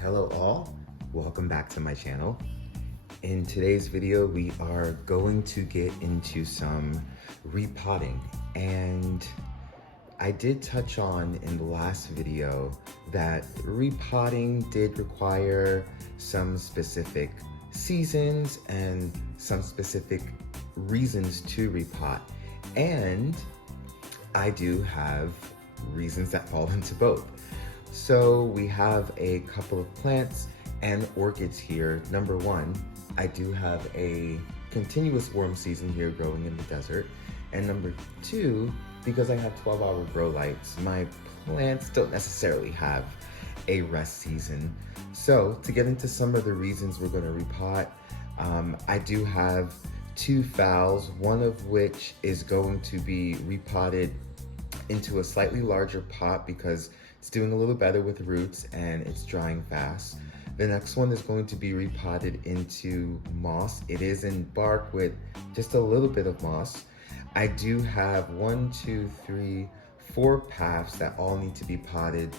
Hello all, welcome back to my channel. In today's video, we are going to get into some repotting. And I did touch on in the last video that repotting did require some specific seasons and some specific reasons to repot. And I do have reasons that fall into both. So we have a couple of plants and orchids here. Number one, I do have a continuous warm season here growing in the desert. And number two, because I have 12-hour grow lights, my plants don't necessarily have a rest season. So to get into some of the reasons we're gonna repot, I do have two phals, one of which is going to be repotted into a slightly larger pot because it's doing a little better with roots and it's drying fast. The next one is going to be repotted into moss. It is in bark with just a little bit of moss. I do have 1, 2, 3, 4 paths that all need to be potted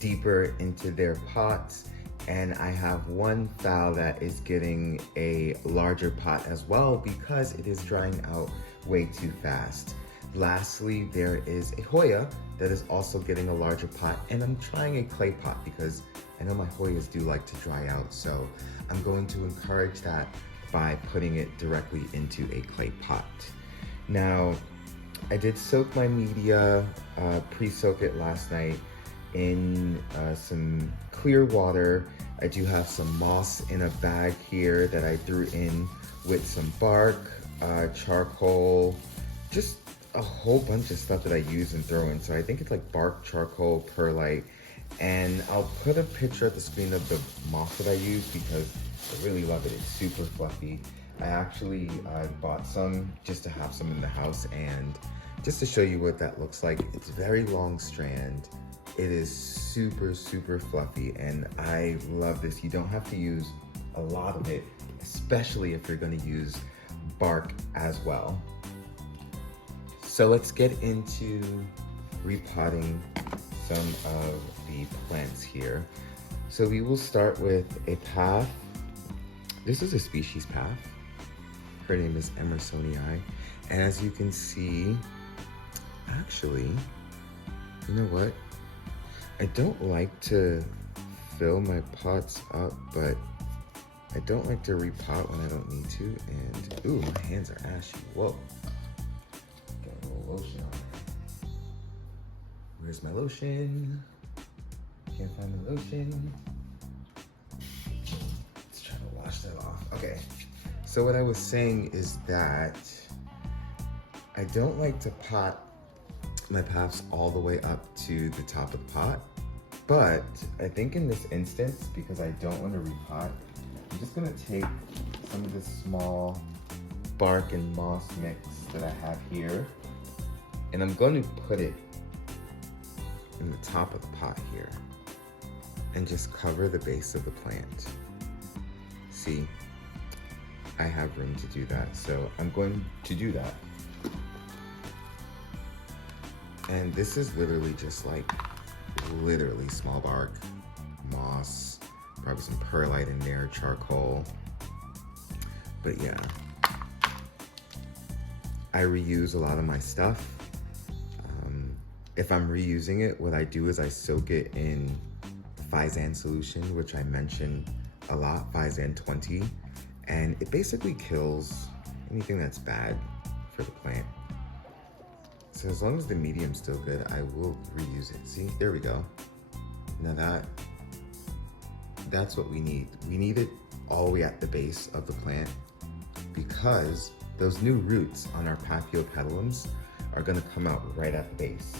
deeper into their pots. And I have one phal that is getting a larger pot as well because it is drying out way too fast. Lastly, there is a Hoya that is also getting a larger pot, and I'm trying a clay pot because I know my Hoyas do like to dry out, so I'm going to encourage that by putting it directly into a clay pot. Now, I did soak my media, pre-soak it last night in some clear water. I do have some moss in a bag here that I threw in with some bark, charcoal, just a whole bunch of stuff that I use and throw in. So I think it's like bark, charcoal, perlite, and I'll put a picture at the screen of the moss that I use because I really love it. It's super fluffy. I actually bought some just to have some in the house and just to show you what that looks like. It's very long strand. It is super, super fluffy and I love this. You don't have to use a lot of it, especially if you're gonna use bark as well. So let's get into repotting some of the plants here. So we will start with a path. This is a species path. Her name is Emersonii. And as you can see, actually, you know what? I don't like to fill my pots up, but I don't like to repot when I don't need to. And ooh, my hands are ashy, whoa. Lotion on there. Where's my lotion? Can't find the lotion. Let's try to wash that off. Okay, so what I was saying is that I don't like to pot my paths all the way up to the top of the pot, but I think in this instance, because I don't want to repot, I'm just gonna take some of this small bark and moss mix that I have here, and I'm going to put it in the top of the pot here and just cover the base of the plant. See, I have room to do that, so I'm going to do that. And this is literally just like, literally small bark, moss, probably some perlite in there, charcoal. But yeah, I reuse a lot of my stuff. If I'm reusing it, what I do is I soak it in Physan solution, which I mention a lot, Physan 20, and it basically kills anything that's bad for the plant. So as long as the medium's still good, I will reuse it. See, there we go. Now that's what we need. We need it all the way at the base of the plant because those new roots on our papillopetalums are gonna come out right at the base.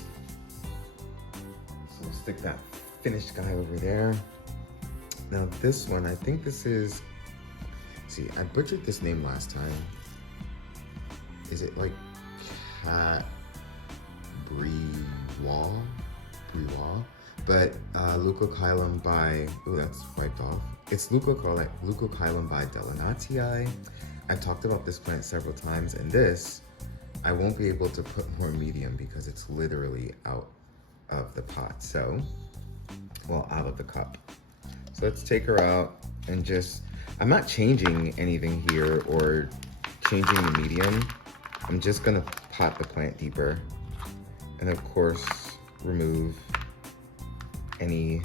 So we'll stick that finished guy over there. Now this one, I think this is, see, I butchered this name last time. Is it like cat Brewa? But Leucochilum by, oh, that's wiped off. It's Leucochilum by Delenatii. I've talked about this plant several times, and this, I won't be able to put more medium because it's literally out of the pot, so, well, out of the cup. So let's take her out and just, I'm not changing anything here or changing the medium. I'm just gonna pot the plant deeper. And of course, remove any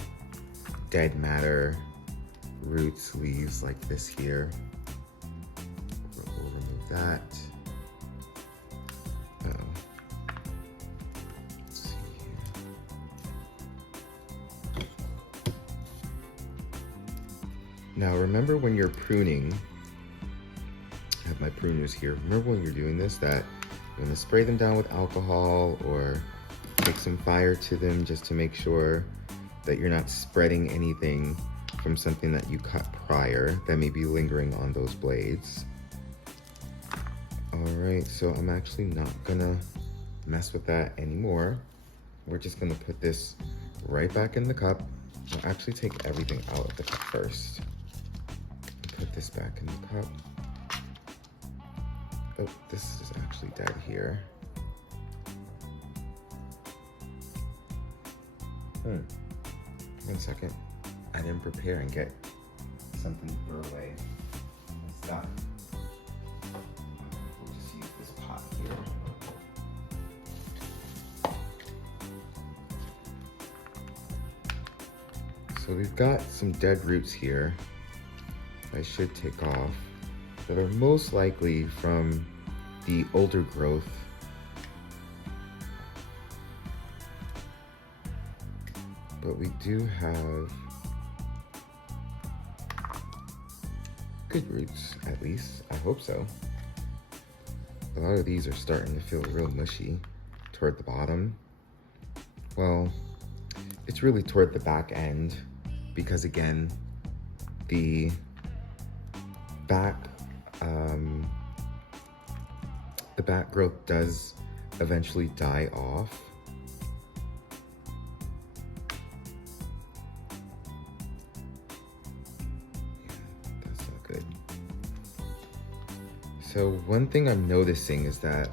dead matter, roots, leaves like this here. We'll remove that. Let's see here. Now remember when you're pruning, I have my pruners here. Remember when you're doing this, that you want to spray them down with alcohol or take some fire to them just to make sure that you're not spreading anything from something that you cut prior that may be lingering on those blades. All right, so I'm actually not gonna mess with that anymore. We're just gonna put this right back in the cup. We'll actually take everything out of the cup first. Put this back in the cup. Oh, this is actually dead here. 1 second. I didn't prepare and get something to throw away. Stuff. We'll just use this pot here. So we've got some dead roots here I should take off that are most likely from the older growth. But we do have good roots, at least. I hope so. A lot of these are starting to feel real mushy toward the bottom. Well, it's really toward the back end because again, the back growth does eventually die off. So one thing I'm noticing is that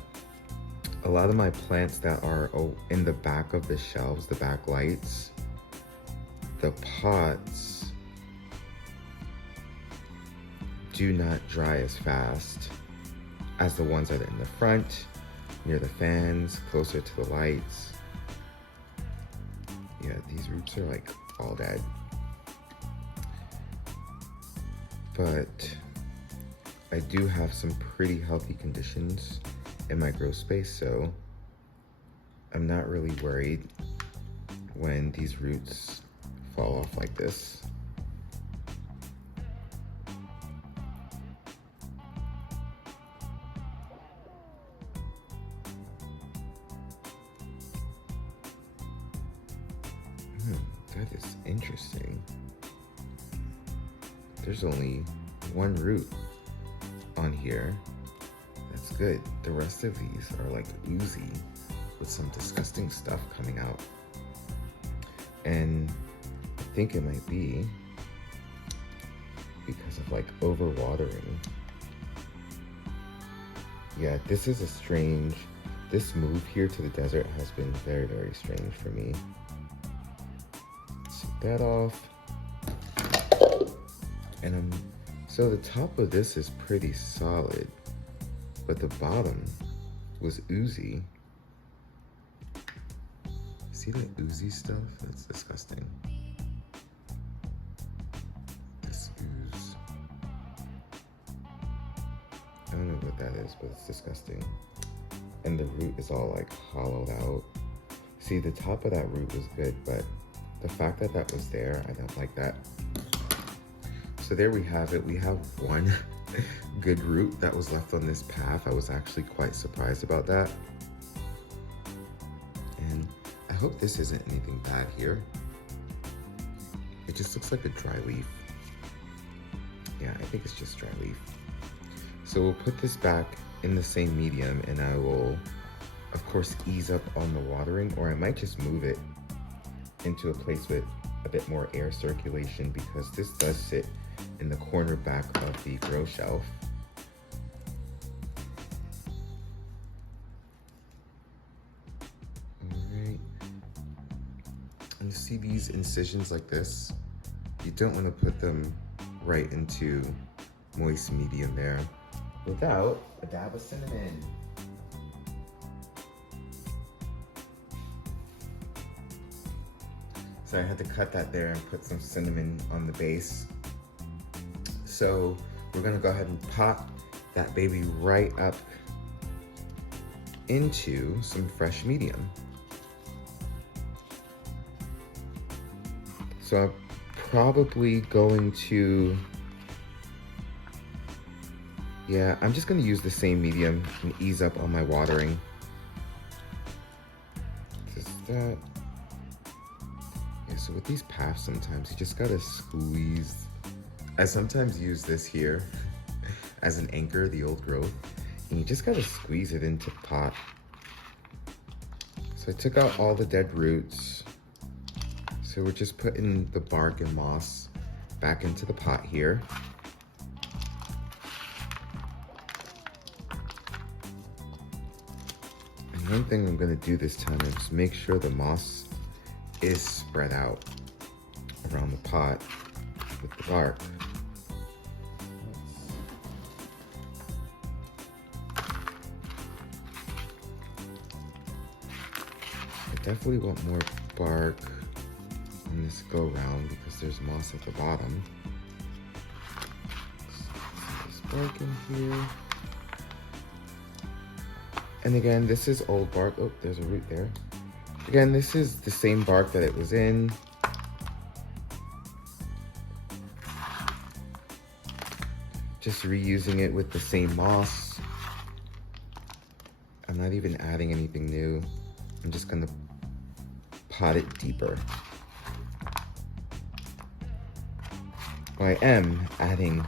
a lot of my plants that are in the back of the shelves, the back lights, the pots do not dry as fast as the ones that are in the front, near the fans, closer to the lights. Yeah, these roots are like all dead. But I do have some pretty healthy conditions in my grow space, so I'm not really worried when these roots fall off like this. That is interesting. There's only one root on here. That's good. The rest of these are like oozy with some disgusting stuff coming out. And I think it might be because of like overwatering. Yeah, this is a strange, this move here to the desert has been very, very strange for me. Take that off. And so the top of this is pretty solid, but the bottom was oozy. See the oozy stuff? That's disgusting. This ooze. I don't know what that is, but it's disgusting. And the root is all like hollowed out. See, the top of that root was good, but the fact that that was there, I don't like that. So there we have it. We have one good root that was left on this path. I was actually quite surprised about that. And I hope this isn't anything bad here. It just looks like a dry leaf. Yeah, I think it's just dry leaf. So we'll put this back in the same medium and I will, of course, ease up on the watering, or I might just move it into a place with a bit more air circulation because this does sit in the corner back of the grow shelf. All right. And you see these incisions like this? you don't want to put them right into moist medium there without a dab of cinnamon. So I had to cut that there and put some cinnamon on the base. So we're gonna go ahead and pop that baby right up into some fresh medium. So I'm probably going to, I'm just gonna use the same medium and ease up on my watering. Just that. Yeah, so with these paths sometimes you just gotta squeeze. I sometimes use this here as an anchor, the old growth, and you just gotta squeeze it into the pot. So I took out all the dead roots. So we're just putting the bark and moss back into the pot here. And one thing I'm gonna do this time is make sure the moss is spread out around the pot with the bark. I definitely want more bark in this go round because there's moss at the bottom. There's bark in here. And again, this is old bark. Oh, there's a root there. Again, this is the same bark that it was in. Just reusing it with the same moss. I'm not even adding anything new. I'm just gonna pot it deeper. I am adding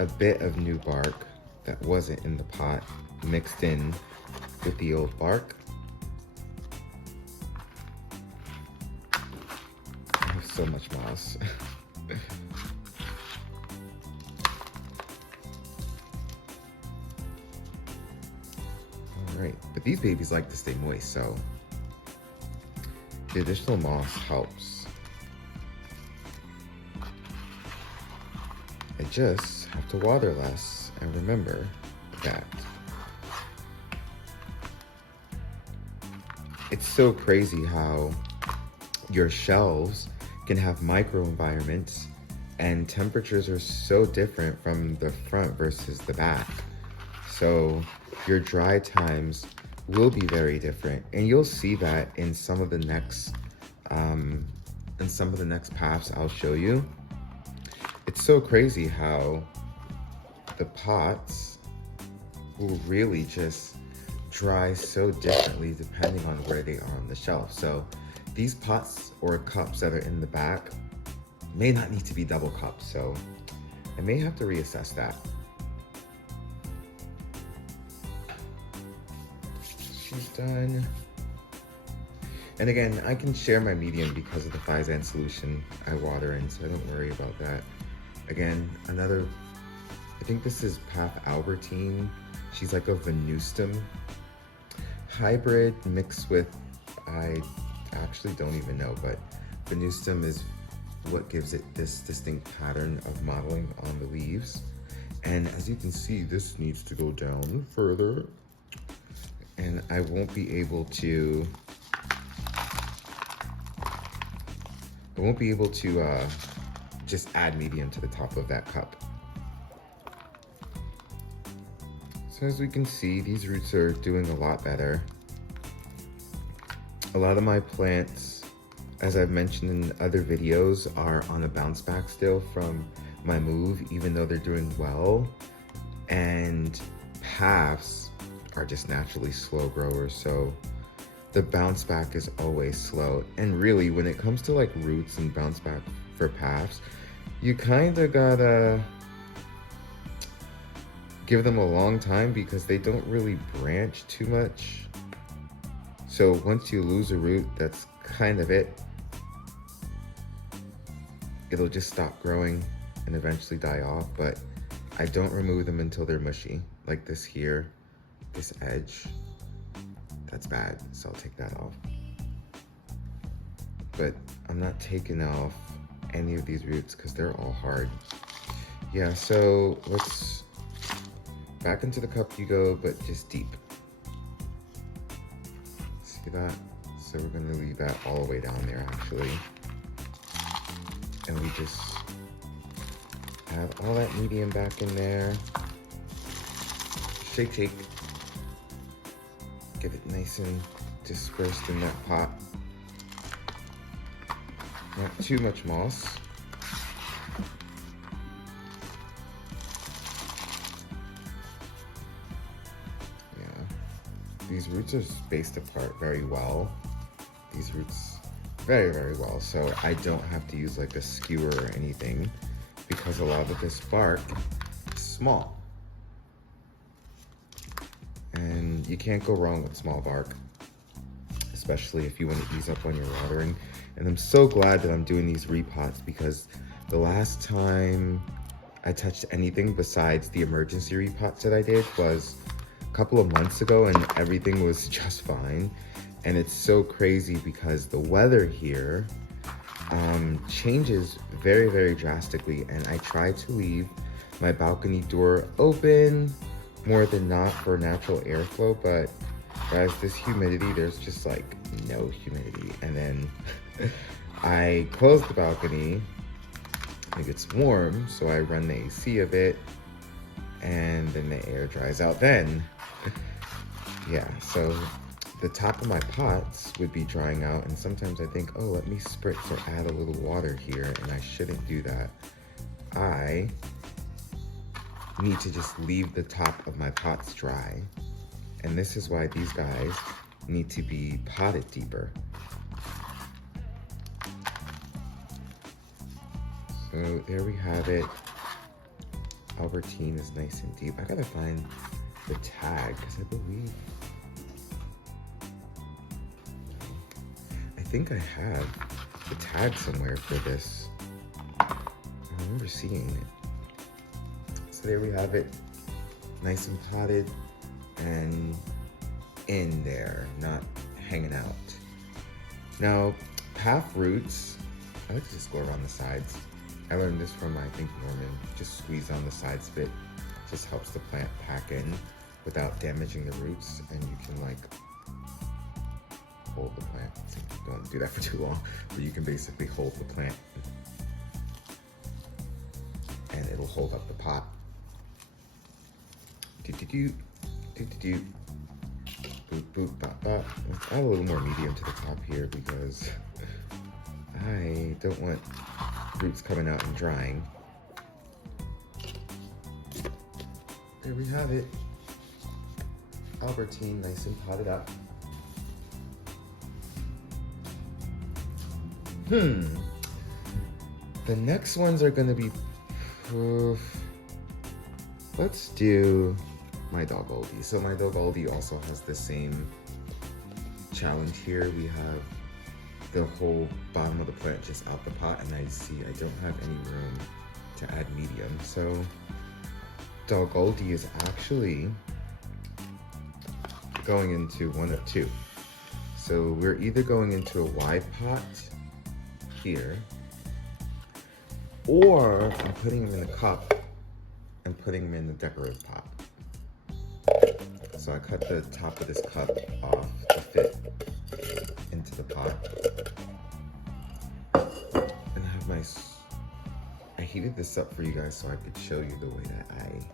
a bit of new bark that wasn't in the pot, mixed in with the old bark. I have so much moss. All right, but these babies like to stay moist, so the additional moss helps. I just have to water less and remember that. It's so crazy how your shelves can have microenvironments and temperatures are so different from the front versus the back. So your dry times will be very different, and you'll see that in some of the next paths I'll show you. It's so crazy how the pots will really just dry so differently depending on where they are on the shelf. So these pots or cups that are in the back may not need to be double cups, so I may have to reassess that. She's done. And again, I can share my medium because of the Physant solution I water in, so I don't worry about that. Again, I think this is Path Albertine. She's like a Venustum hybrid mixed with, I actually don't even know, but Venustum is what gives it this distinct pattern of mottling on the leaves. And as you can see, this needs to go down further. And I won't be able to just add medium to the top of that cup. So as we can see, these roots are doing a lot better. A lot of my plants, as I've mentioned in other videos, are on a bounce back still from my move, even though they're doing well. And paths are just naturally slow growers, so the bounce back is always slow. And really, when it comes to like roots and bounce back for paths, you kind of gotta give them a long time because they don't really branch too much. So once you lose a root, that's kind of it. It'll just stop growing and eventually die off, but I don't remove them until they're mushy. Like this here, this edge, that's bad, so I'll take that off. But I'm not taking off any of these roots because they're all hard. Yeah, so let's, back into the cup you go, but just deep. See that? So we're gonna leave that all the way down there actually. And we just add all that medium back in there. Shake, shake. Get it nice and dispersed in that pot. Not too much moss. Yeah. These roots are spaced apart very well. These roots very, very well. So I don't have to use like a skewer or anything because a lot of this bark is small. And you can't go wrong with small bark, especially if you want to ease up on your watering. And I'm so glad that I'm doing these repots because the last time I touched anything besides the emergency repots that I did was a couple of months ago and everything was just fine. And it's so crazy because the weather here changes very, very drastically. And I try to leave my balcony door open more than not for natural airflow, but guys, this humidity, there's just like no humidity. And then I close the balcony, it gets warm, so I run the AC a bit, and then the air dries out then. Yeah, so the top of my pots would be drying out, and sometimes I think, oh, let me spritz or add a little water here, and I shouldn't do that. I need to just leave the top of my pots dry. And this is why these guys need to be potted deeper. So there we have it. Albertine is nice and deep. I gotta find the tag because I think I have the tag somewhere for this. I remember seeing it. So there we have it, nice and potted and in there, not hanging out. Now, half roots, I like to just go around the sides. I learned this from, I think, Norman. Just squeeze on the sides of it. Just helps the plant pack in without damaging the roots, and you can like hold the plant. Don't want to do that for too long, but you can basically hold the plant and it'll hold up the pot. Do-do-do, do-do-do. Boop, boop, bop, bop. Let's add a little more medium to the top here because I don't want roots coming out and drying. There we have it. Albertine, nice and potted up. The next ones are gonna be, let's do my dog Oldie. So my dog Oldie also has the same challenge here. We have the whole bottom of the plant just out the pot, and I see I don't have any room to add medium. So dog Oldie is actually going into one of two. So we're either going into a wide pot here, or I'm putting them in a cup and putting them in the decorative pot. So I cut the top of this cup off to fit into the pot. And I have my, I heated this up for you guys so I could show you the way that I,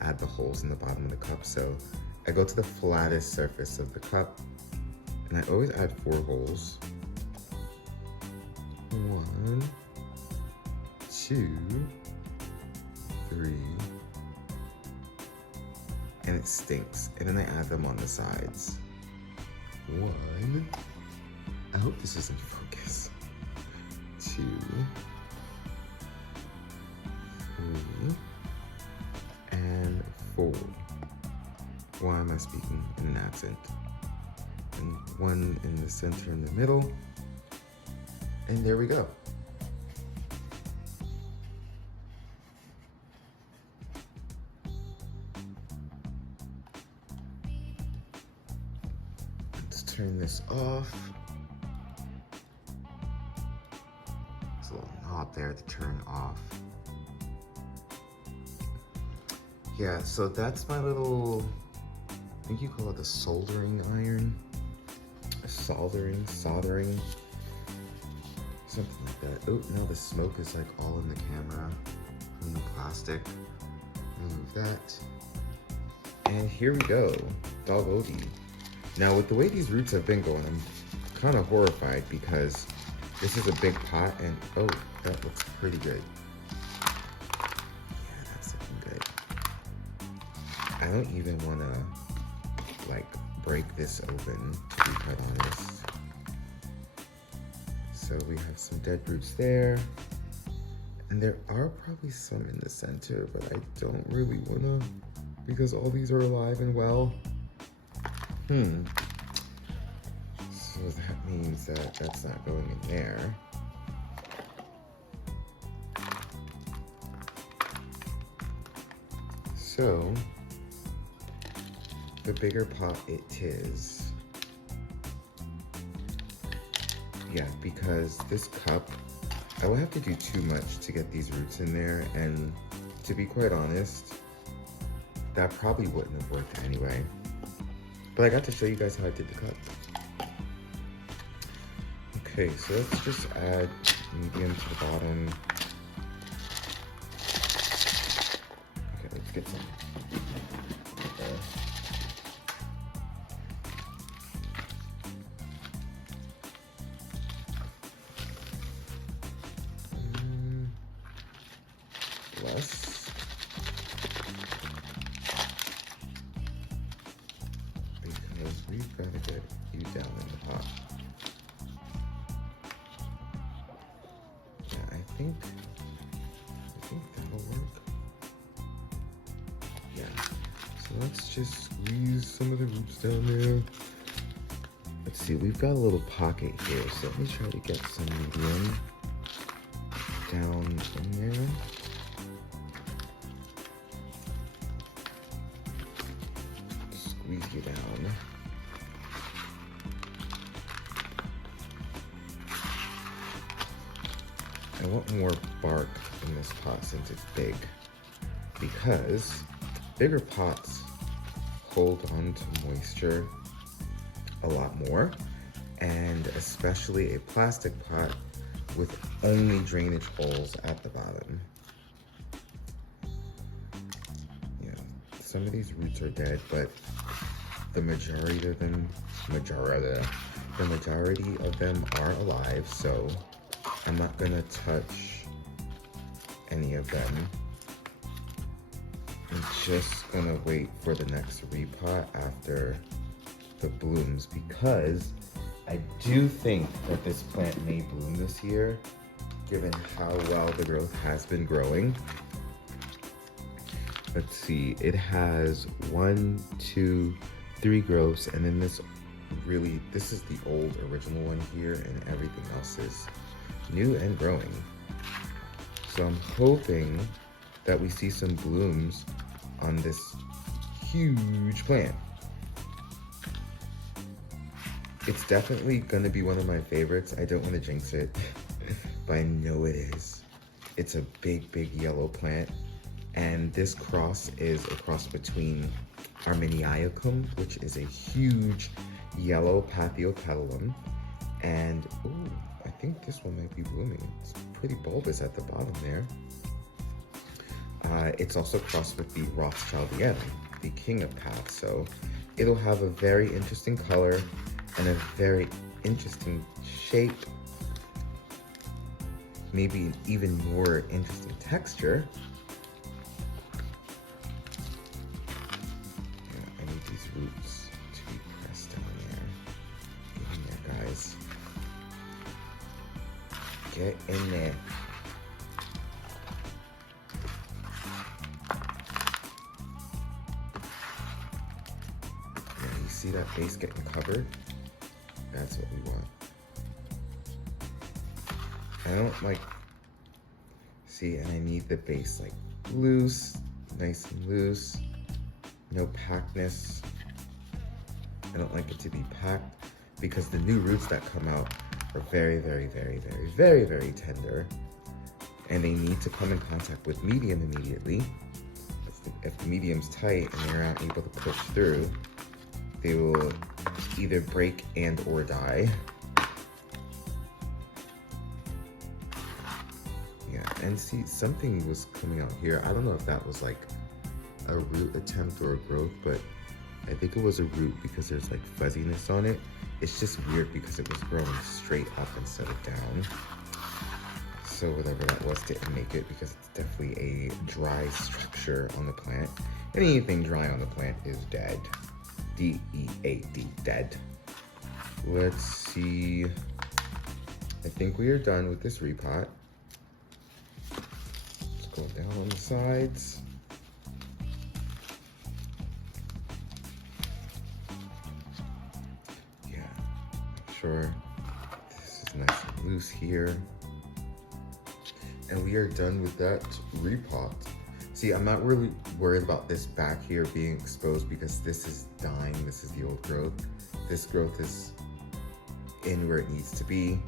add the holes in the bottom of the cup. So I go to the flattest surface of the cup and I always add 4 holes. 1, 2, 3, and it stinks. And then I add them on the sides. 1, I hope this is in focus. 2, 3, and 4. Why am I speaking in an accent? And 1 in the center in the middle. And there we go. Let's turn this off. little knob there to turn off. Yeah, so that's my little, I think you call it the soldering iron. Soldering, something like that. Oh, now the smoke is like all in the camera from the plastic. Remove that. And here we go, dog Odie. Now with the way these roots have been going, I'm kind of horrified because this is a big pot and oh, that looks pretty good. Yeah, that's looking good. I don't even want to like break this open, to be quite honest. So we have some dead roots there. And there are probably some in the center, but I don't really want to because all these are alive and well. So that means that that's not going in there. So the bigger pot it is. Yeah, because this cup, I would have to do too much to get these roots in there, and to be quite honest, that probably wouldn't have worked anyway. But I got to show you guys how I did the cup. Okay, so let's just add medium to the bottom. Okay, let's get some. Okay. Less. Because we've got to get you down in the pot. Yeah, I think that'll work. Yeah. So let's just squeeze some of the roots down there. Let's see, we've got a little pocket here, so let me try to get some medium down in there. Squeeze you down. I want more bark in this pot since it's big, because bigger pots hold on to moisture a lot more, and especially a plastic pot with only drainage holes at the bottom. Yeah, some of these roots are dead, but the majority of them are alive, so I'm not gonna touch any of them. I'm just gonna wait for the next repot after the blooms, because I do think that this plant may bloom this year, given how well the growth has been growing. Let's see, it has 1, 2, 3 growths, and then this is the old original one here, and everything else is new and growing. So I'm hoping that we see some blooms on this huge plant. It's definitely gonna be one of my favorites. I don't want to jinx it, but I know it is. It's a big, big yellow plant, and this cross is a cross between Armeniacum, which is a huge yellow Pathiopedilum, and ooh, I think this one might be blooming. It's pretty bulbous at the bottom there. It's also crossed with the Rothschildianum, the king of paths, so it'll have a very interesting color and a very interesting shape, maybe an even more interesting texture. Yeah, I need these roots to be pressed down there. Get in there, guys. Get in there. Yeah, you see that base getting covered? That's what we want. I don't like, see, and I need the base like loose, nice and loose, no packedness. I don't like it to be packed because the new roots that come out are very, very, very, very, very, very tender, and they need to come in contact with medium immediately. If the medium's tight and they're not able to push through, they will either break and or die. Yeah, and see, something was coming out here. I don't know if that was like a root attempt or a growth, but I think it was a root because there's like fuzziness on it. It's just weird because it was growing straight up instead of down. So whatever that was didn't make it, because it's definitely a dry structure on the plant. Anything dry on the plant is dead. D-E-A-D, dead. Let's see. I think we are done with this repot. Let's go down on the sides. Yeah, make sure this is nice and loose here. And we are done with that repot. See, I'm not really worried about this back here being exposed because this is dying. This is the old growth. This growth is in where it needs to be.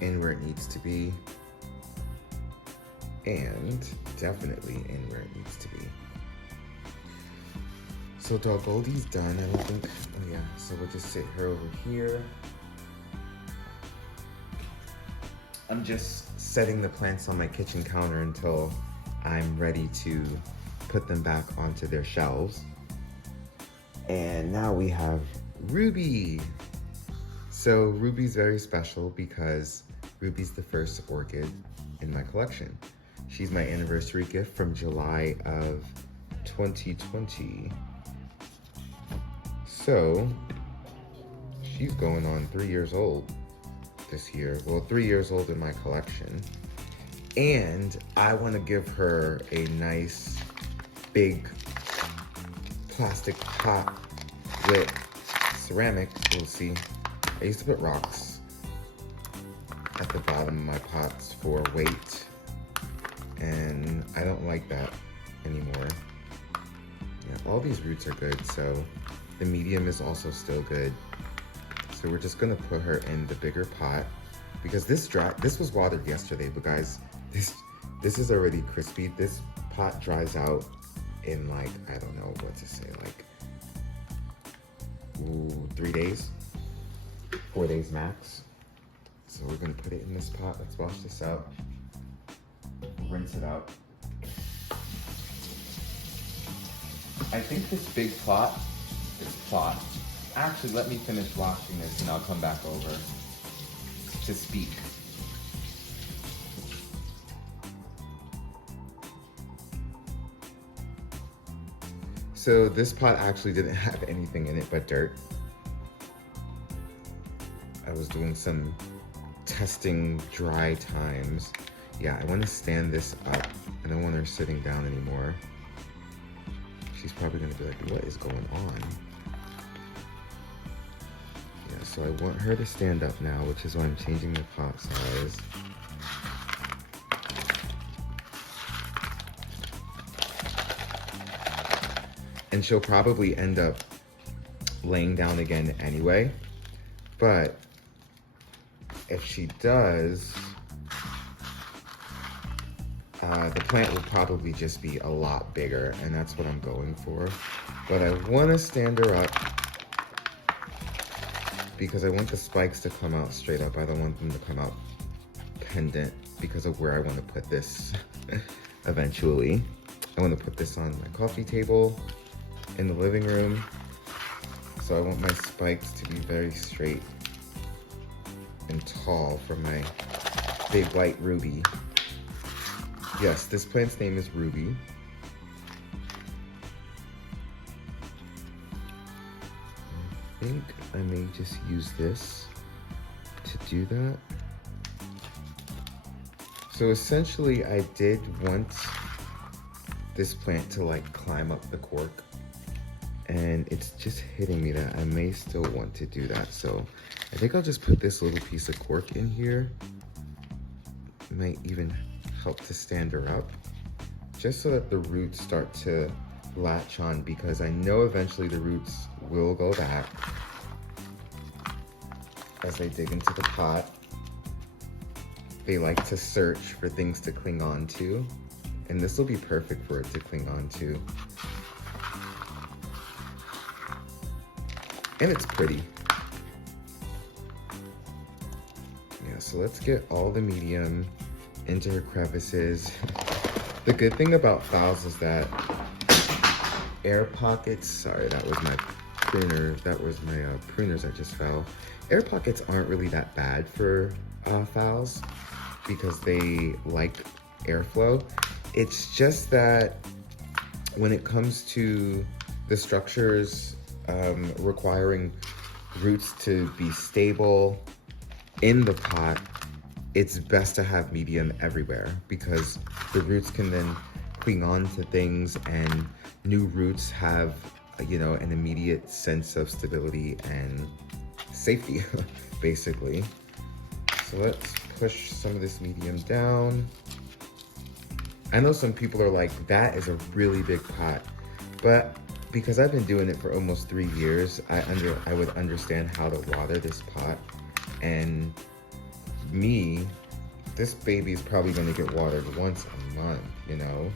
In where it needs to be. And definitely in where it needs to be. So Dog Goldie's done, I don't think. Oh yeah, so we'll just sit her over here. I'm just setting the plants on my kitchen counter until I'm ready to put them back onto their shelves. And now we have Ruby. So Ruby's very special because Ruby's the first orchid in my collection. She's my anniversary gift from July of 2020. So she's going on 3 years old this year. Well, 3 years old in my collection. And I want to give her a nice big plastic pot with ceramic. We'll see. I used to put rocks at the bottom of my pots for weight, and I don't like that anymore. Yeah, all these roots are good, so the medium is also still good. So we're just gonna put her in the bigger pot because this was watered yesterday, but guys, this is already crispy. This pot dries out in like, I don't know what to say, like 3 days, 4 days max. So we're gonna put it in this pot. Let's wash this out, rinse it out. I think this big pot, actually, let me finish washing this and I'll come back over to speak. So this pot actually didn't have anything in it but dirt. I was doing some testing dry times. Yeah, I want to stand this up. I don't want her sitting down anymore. She's probably gonna be like, what is going on? Yeah, so I want her to stand up now, which is why I'm changing the pot size. And she'll probably end up laying down again anyway. But if she does, the plant will probably just be a lot bigger, and that's what I'm going for. But I want to stand her up because I want the spikes to come out straight up. I don't want them to come out pendant because of where I want to put this eventually. I want to put this on my coffee table in the living room. So I want my spikes to be very straight and tall for my big white Ruby. Yes, this plant's name is Ruby. I think I may just use this to do that. So essentially I did want this plant to like climb up the cork, and it's just hitting me that I may still want to do that. So I think I'll just put this little piece of cork in here. It might even help to stand her up, just so that the roots start to latch on, because I know eventually the roots will go back. as they dig into the pot. They like to search for things to cling on to, and this will be perfect for it to cling on to. And it's pretty. Yeah, so let's get all the medium into her crevices. The good thing about phals is that air pockets, sorry, that was my pruner, that was my pruners that just fell. Air pockets aren't really that bad for phals because they like airflow. It's just that when it comes to the structures requiring roots to be stable in the pot, it's best to have medium everywhere because the roots can then cling on to things and new roots have, you know, an immediate sense of stability and safety, basically. So let's push some of this medium down. I know some people are like, that is a really big pot, but because I've been doing it for almost 3 years, I would understand how to water this pot. And me, this baby is probably gonna get watered once a month, you know?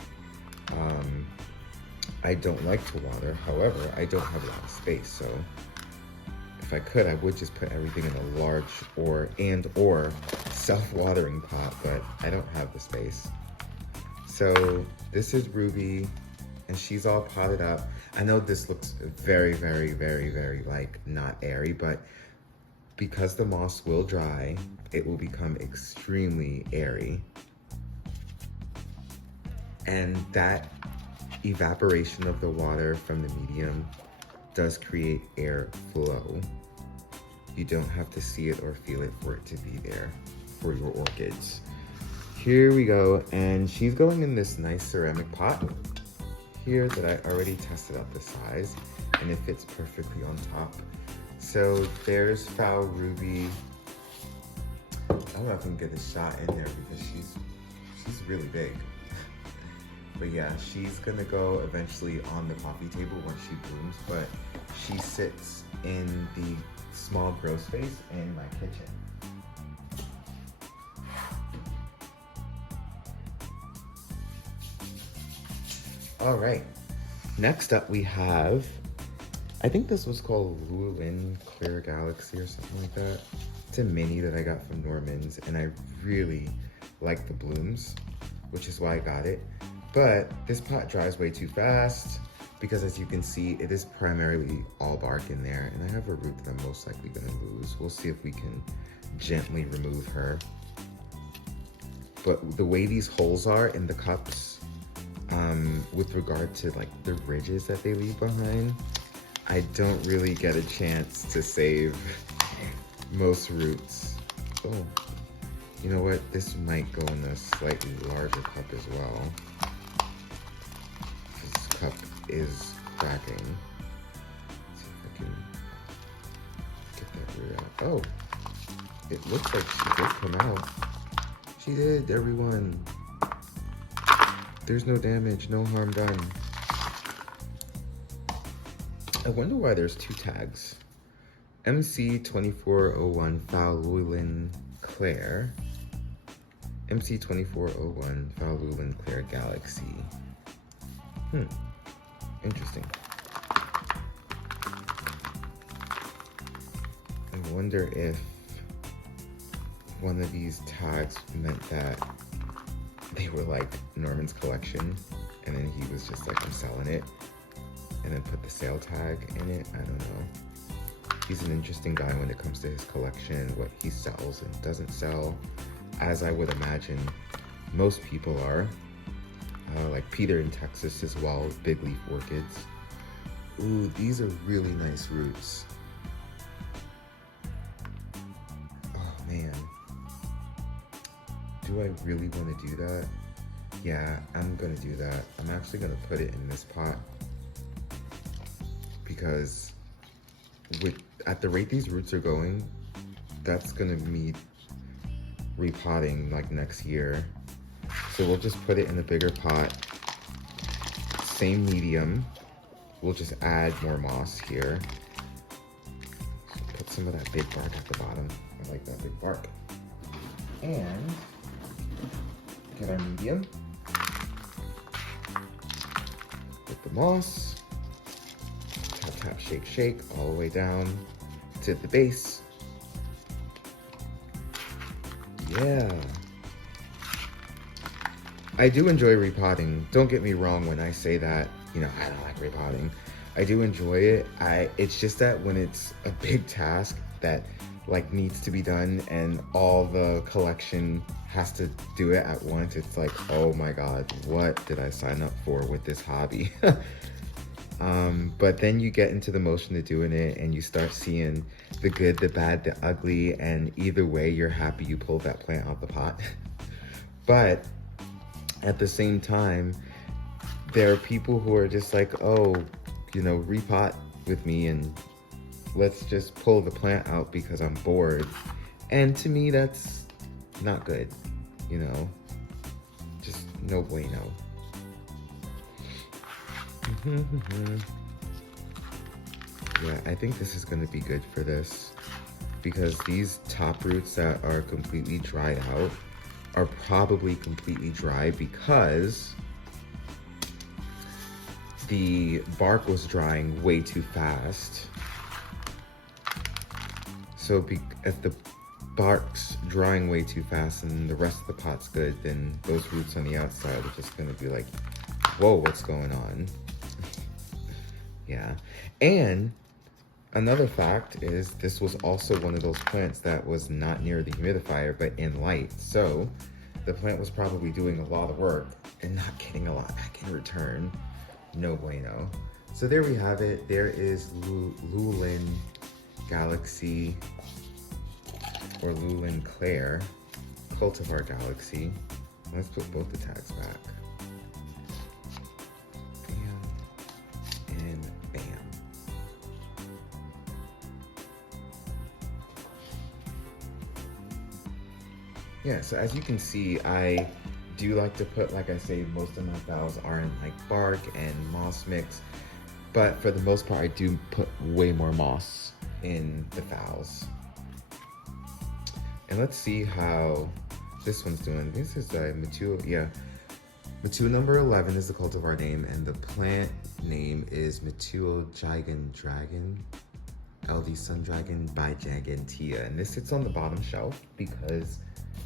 I don't like to water, however, I don't have a lot of space, so if I could, I would just put everything in a large or self-watering pot, but I don't have the space. So this is Ruby, and she's all potted up. I know this looks very, very, very, very like not airy, but because the moss will dry, it will become extremely airy. And that evaporation of the water from the medium does create air flow. You don't have to see it or feel it for it to be there for your orchids. Here we go, and she's going in this nice ceramic pot here that I already tested out the size, and it fits perfectly on top. So there's Phal Ruby. I don't know if I can get a shot in there because she's really big. But yeah, she's gonna go eventually on the coffee table once she blooms, but she sits in the small grow space in my kitchen. All right, next up we have, I think this was called Llewellyn Clear Galaxy or something like that. It's a mini that I got from Norman's, and I really like the blooms, which is why I got it. But this pot dries way too fast because, as you can see, it is primarily all bark in there, and I have a root that I'm most likely gonna lose. We'll see if we can gently remove her. But the way these holes are in the cups, with regard to like the ridges that they leave behind, I don't really get a chance to save most roots. Oh, you know what? This might go in a slightly larger cup as well. This cup is cracking. Let's see if I can get that root out. Oh, it looks like she did come out. She did, everyone. There's no damage, no harm done. I wonder why there's 2 tags. MC2401 Phal Llewellyn Claire. MC2401 Phal Llewellyn Claire Galaxy. Interesting. I wonder if one of these tags meant that they were like Norman's collection, and then he was just like, I'm selling it, and then put the sale tag in it. I don't know. He's an interesting guy when it comes to his collection, what he sells and doesn't sell, as I would imagine most people are. Like Peter in Texas as well, big leaf orchids. Ooh, these are really nice roots. Oh man. Do I really want to do that? Yeah, I'm gonna do that. I'm actually gonna put it in this pot because at the rate these roots are going, that's gonna need repotting like next year. So we'll just put it in a bigger pot, same medium. We'll just add more moss here. So put some of that big bark at the bottom. I like that big bark. And get our medium. With the moss. Tap, tap, shake, shake, all the way down to the base. Yeah. I do enjoy repotting. Don't get me wrong when I say that, you know, I don't like repotting. I do enjoy it. It's just that when it's a big task that like needs to be done and all the collection has to do it at once, it's like, oh my God, what did I sign up for with this hobby? But then you get into the motion of doing it and you start seeing the good, the bad, the ugly, and either way, you're happy you pulled that plant out the pot. But at the same time, there are people who are just like, oh, you know, repot with me and let's just pull the plant out because I'm bored. And to me, that's not good, you know, just no bueno. Yeah, I think this is gonna be good for this because these top roots that are completely dried out are probably completely dry because the bark was drying way too fast. So if the bark's drying way too fast and the rest of the pot's good, then those roots on the outside are just gonna be like, whoa, what's going on? Yeah, and another fact is this was also one of those plants that was not near the humidifier, but in light. So the plant was probably doing a lot of work and not getting a lot back in return. No bueno. So there we have it. There is Lulin Galaxy or Lulin Claire, Cultivar Galaxy. Let's put both the tags back. Bam and bam. Yeah, so as you can see, I do like to put, like I say, most of my phals are in like bark and moss mix, but for the most part, I do put way more moss in the phals. And let's see how this one's doing. This is a Matua, yeah. Matua number 11 is the cultivar name, and the plant name is Matua Gigan Dragon, LD Sun Dragon by Gigantea. And this sits on the bottom shelf because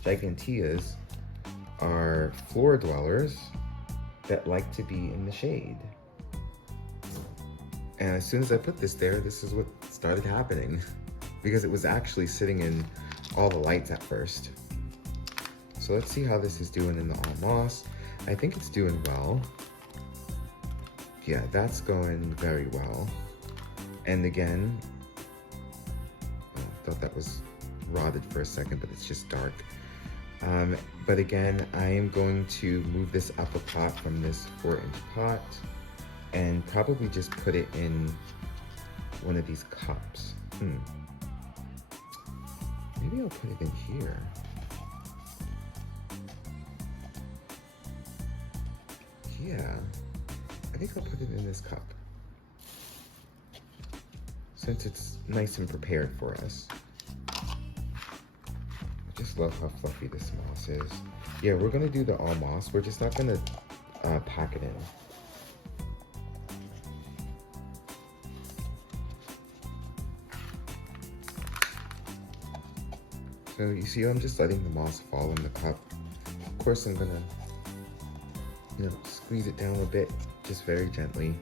Giganteas are floor dwellers that like to be in the shade. And as soon as I put this there, this is what started happening because it was actually sitting in all the lights at first. So let's see how this is doing in the all moss. I think it's doing well. Yeah, that's going very well. And again, I thought that was rotted for a second, but it's just dark. But again, I am going to move this up a pot from this 4-inch pot and probably just put it in one of these cups. Maybe I'll put it in here. Yeah, I think I'll put it in this cup since it's nice and prepared for us. Just love how fluffy this moss is. Yeah, we're gonna do the all moss. We're just not gonna pack it in. So you see, I'm just letting the moss fall in the cup. Of course, I'm gonna, you know, squeeze it down a bit, just very gently.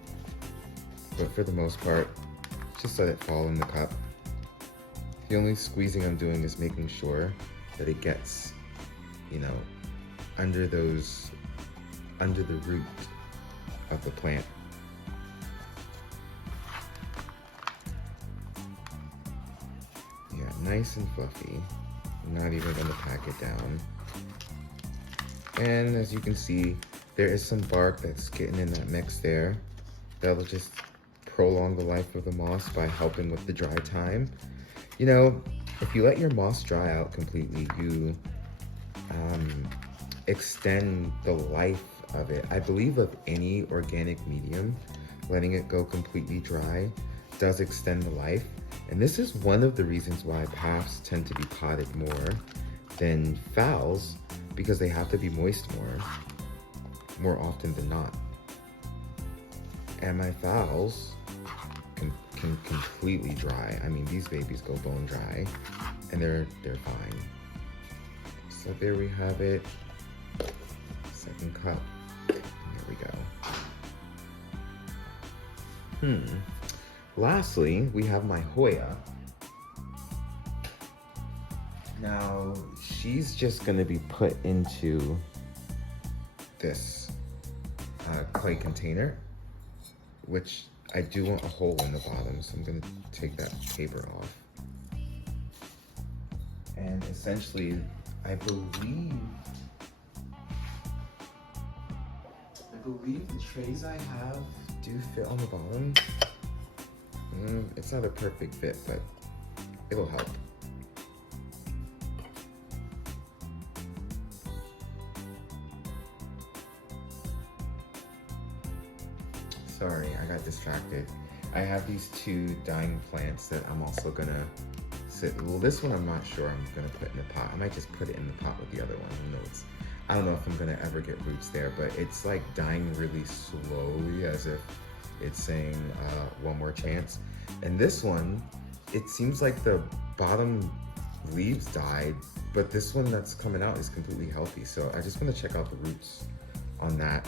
But for the most part, just let it fall in the cup. The only squeezing I'm doing is making sure that it gets, you know, under the root of the plant. Yeah, nice and fluffy. I'm not even gonna pack it down. And as you can see, there is some bark that's getting in that mix there. That'll just prolong the life of the moss by helping with the dry time. You know, if you let your moss dry out completely, you extend the life of it. I believe of any organic medium, letting it go completely dry does extend the life. And this is one of the reasons why paphs tend to be potted more than phals, because they have to be moist more often than not. And my phals can completely dry. I mean, these babies go bone dry, and they're fine. So there we have it. Second cup. There we go. Lastly, we have my Hoya. Now, she's just gonna be put into this clay container, which I do want a hole in the bottom, so I'm gonna take that paper off. And essentially, I believe the trays I have do fit on the bottom. It's not a perfect fit, but it'll help. Sorry, I got distracted. I have these two dying plants that I'm also gonna well, this one I'm not sure I'm gonna put in the pot. I might just put it in the pot with the other one. I don't know if I'm gonna ever get roots there, but it's like dying really slowly, as if it's saying one more chance. And this one, it seems like the bottom leaves died, but this one that's coming out is completely healthy. So I just want to check out the roots on that.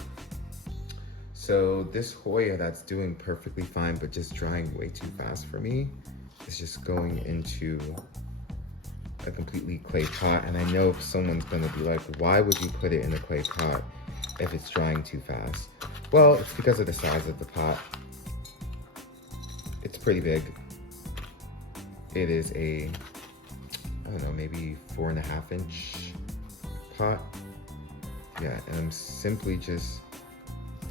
So this Hoya that's doing perfectly fine, but just drying way too fast for me, is just going into a completely clay pot. And I know someone's gonna be like, why would you put it in a clay pot if it's drying too fast? Well, it's because of the size of the pot. It's pretty big. It is a, I don't know, maybe 4.5 inch pot. Yeah, and I'm simply just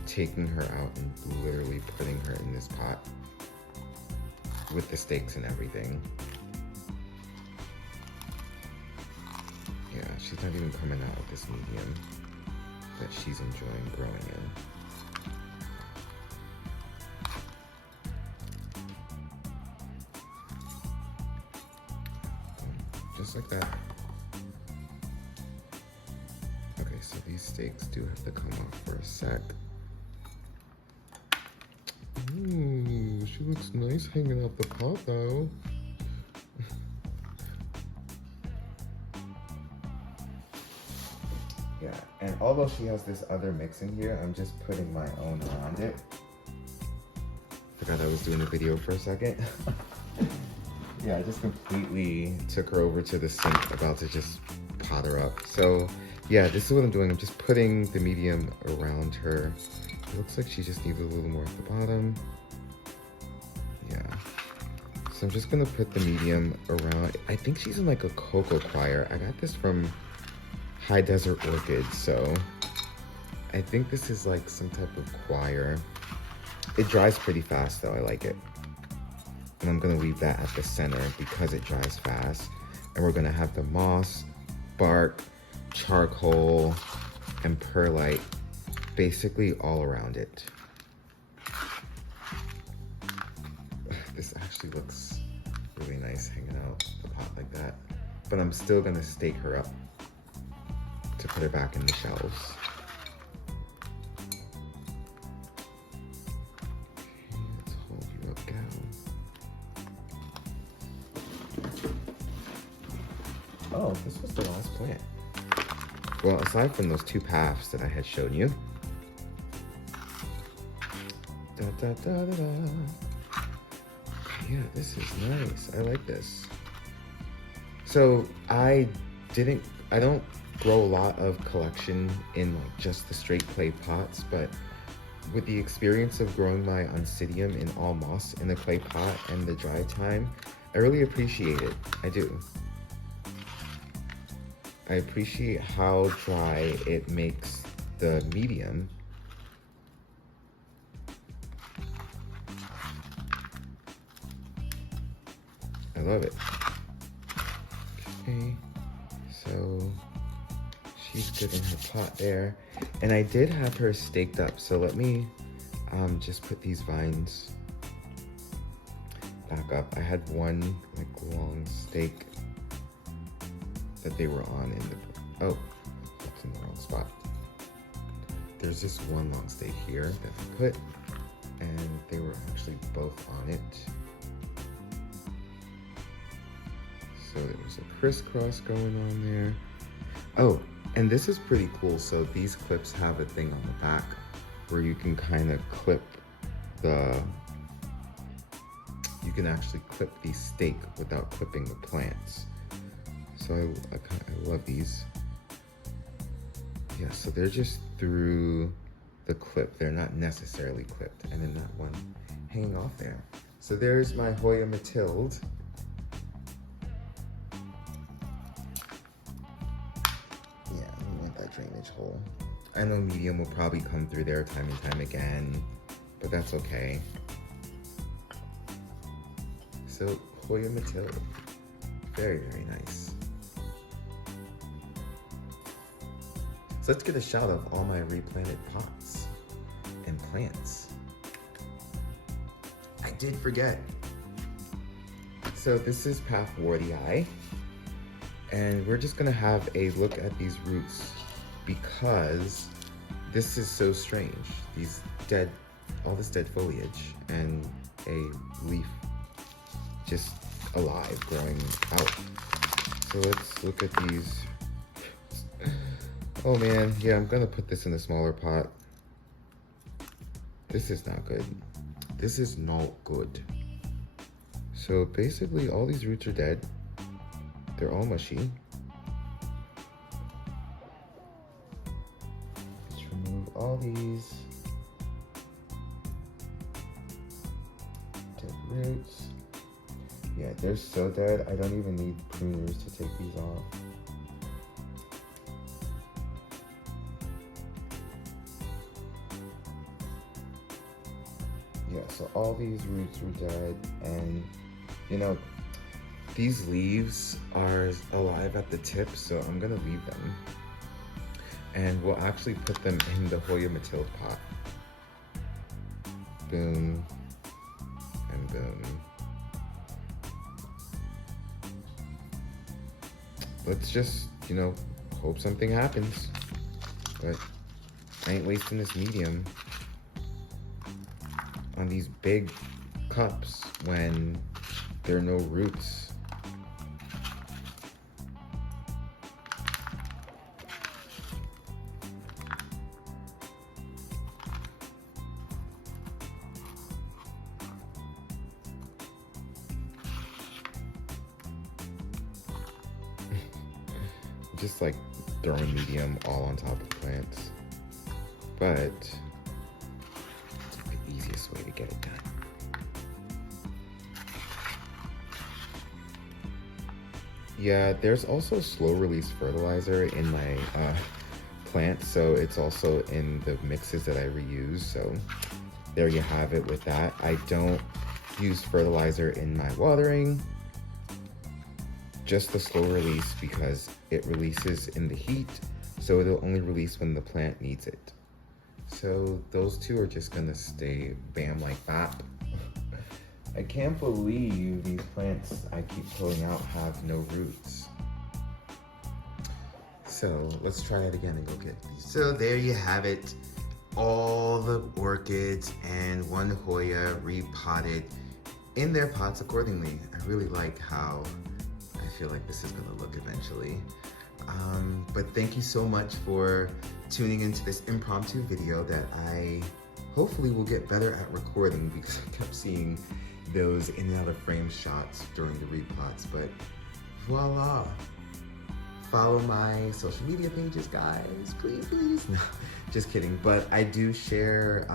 taking her out and literally putting her in this pot with the stakes and everything. Yeah, she's not even coming out of this medium that she's enjoying growing in. Just like that. Okay, so these stakes do have to come off for a sec. Ooh, she looks nice hanging out the pot though. Yeah, and although she has this other mix in here, I'm just putting my own around it. Forgot I was doing a video for a second. Yeah, I just completely took her over to the sink, about to just pot her up. So yeah, this is what I'm doing. I'm just putting the medium around her. It looks like she just needs a little more at the bottom. Yeah. So I'm just gonna put the medium around. I think she's in like a cocoa choir. I got this from High Desert Orchids, so I think this is like some type of choir. It dries pretty fast though, I like it. And I'm gonna leave that at the center because it dries fast. And we're gonna have the moss, bark, charcoal, and perlite basically all around it. This actually looks really nice hanging out the pot like that. But I'm still gonna stake her up to put her back in the shelves. Okay, let's hold you up, gal. Oh, this was the last plant. Well, aside from those two paths that I had shown you. Da, da, da, da, da. Yeah, this is nice. I like this. So I don't grow a lot of collection in like just the straight clay pots, but with the experience of growing my Oncidium in all moss in the clay pot and the dry time, I really appreciate it. I do. I appreciate how dry it makes the medium. I love it. Okay, so she's good in her pot there. And I did have her staked up, so let me just put these vines back up. I had one like long stake that they were on in the, oh, that's in the wrong spot. There's this one long stake here that I put, and they were actually both on it. So there was a crisscross going on there. Oh, and this is pretty cool. So these clips have a thing on the back where you can kind of clip the, you can actually clip the stake without clipping the plants. So I love these. Yeah, so they're just through the clip. They're not necessarily clipped. And then that one hanging off there. So there's my Hoya Mathilde. Yeah, we want that drainage hole. I know medium will probably come through there time and time again, but that's okay. So Hoya Mathilde, very, very nice. So let's get a shot of all my replanted pots and plants. I did forget. So this is Pathwartii, and we're just gonna have a look at these roots because this is so strange. These dead, all this dead foliage and a leaf just alive growing out. So let's look at these. Oh man, yeah, I'm gonna put this in a smaller pot. This is not good. This is not good. So basically all these roots are dead. They're all mushy. Let's remove all these dead roots. Yeah, they're so dead, I don't even need pruners to take these off. Yeah, so all these roots were dead, and you know, these leaves are alive at the tip, so I'm gonna leave them. And we'll actually put them in the Hoya Mathilde pot. Boom, and boom. Let's just, you know, hope something happens. But I ain't wasting this medium on these big cups when there are no roots. Just like throwing medium all on top of plants, but it's the easiest way to get it done. Yeah, there's also slow release fertilizer in my plants, so it's also in the mixes that I reuse. So there you have it with that. I don't use fertilizer in my watering, just the slow release because it releases in the heat, so it'll only release when the plant needs it. So those two are just gonna stay bam like that. I can't believe these plants I keep pulling out have no roots. So let's try it again and go get these. So there you have it. All the orchids and one Hoya repotted in their pots accordingly. I really like how I feel like this is gonna look eventually. But thank you so much for tuning into this impromptu video that I hopefully will get better at recording because I kept seeing those in and out of frame shots during the repots, but voila. Follow my social media pages, guys, please. No, just kidding. But I do share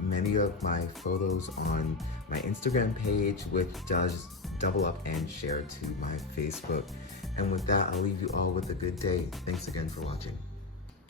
many of my photos on my Instagram page, which does double up and share to my Facebook. And with that, I'll leave you all with a good day. Thanks again for watching.